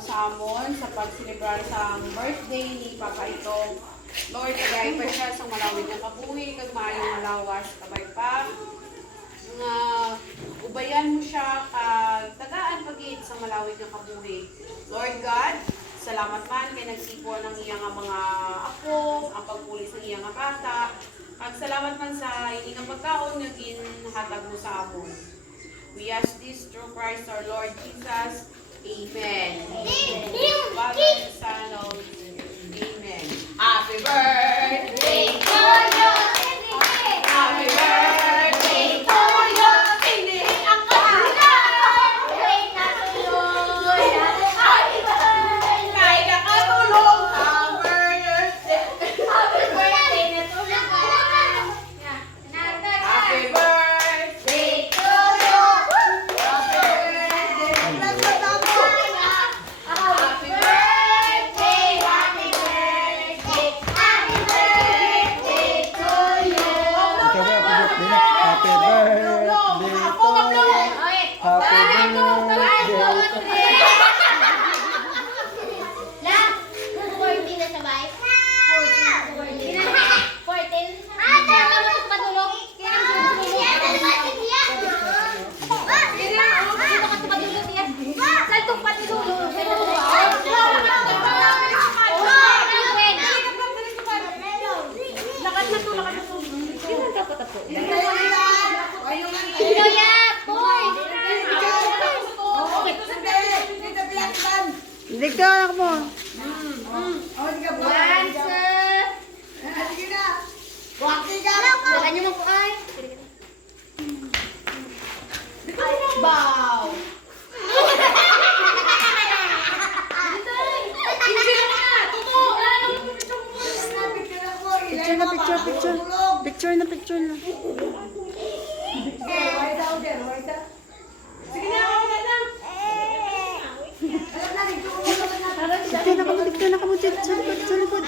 mo sa amon sa pagselebrar sa birthday ni Papa ito. Lord, kagay pa siya sa malawig na kabuhi, kag maayong malawas, kabay pa. Nga ubayan mo siya kag tagaan pagit sa malawig na kabuhi. Lord God, salamat man kay nagsipo ng iyang mga apo, ang pagpulis ng iyang bata. Kag salamat man sa ining pagkaon nga ginhatag mo sa amon. We ask this through Christ our Lord Jesus. Amen. Father, Son, Amen. Happy birthday to you. Happy birthday to you. Hindi ang katulad. Natuloy. Happy birthday. Kay nakatulong. Happy birthday. Happy birthday na tulong. Happy birthday to you. Happy birthday. Happy birthday. Happy birthday. Happy birthday to you. Happy birthday to Dito anak mo. Bow. Picture na, picture. Picture na, picture na. Picture na ka mo, sa likod, sa likod.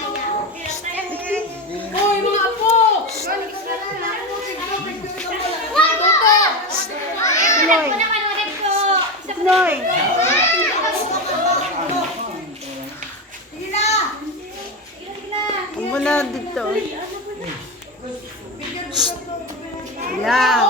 Hoy, mga apo! Tuloy. Tuloy. Ang muna dito. Yeah.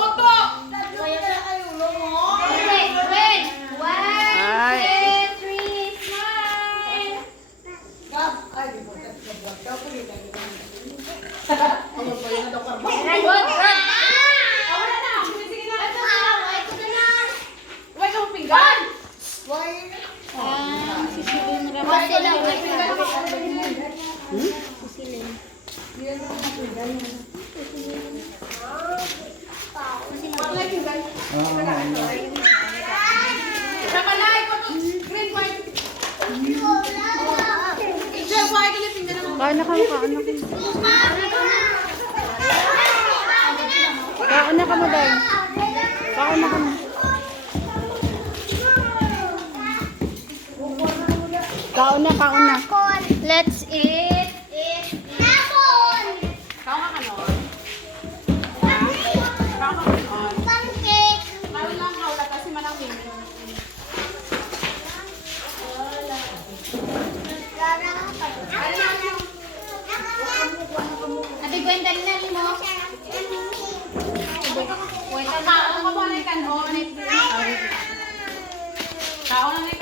Huwag kang pinggan! Nakalay ko to green white. Jeff, why ka yung pinggan mo? Kaon na ka mo, kaon na ka mo. Kaon na ka mo, Day. Kaon na ka mo. Kaon na, kaon na. Let's eat. Kao ka kanon? Kao ka kanon? Pancake. Karon lang kaula kasi manang mini. Ate Gwen, dali na rin mo. Kao ka ba na kanon? Kao na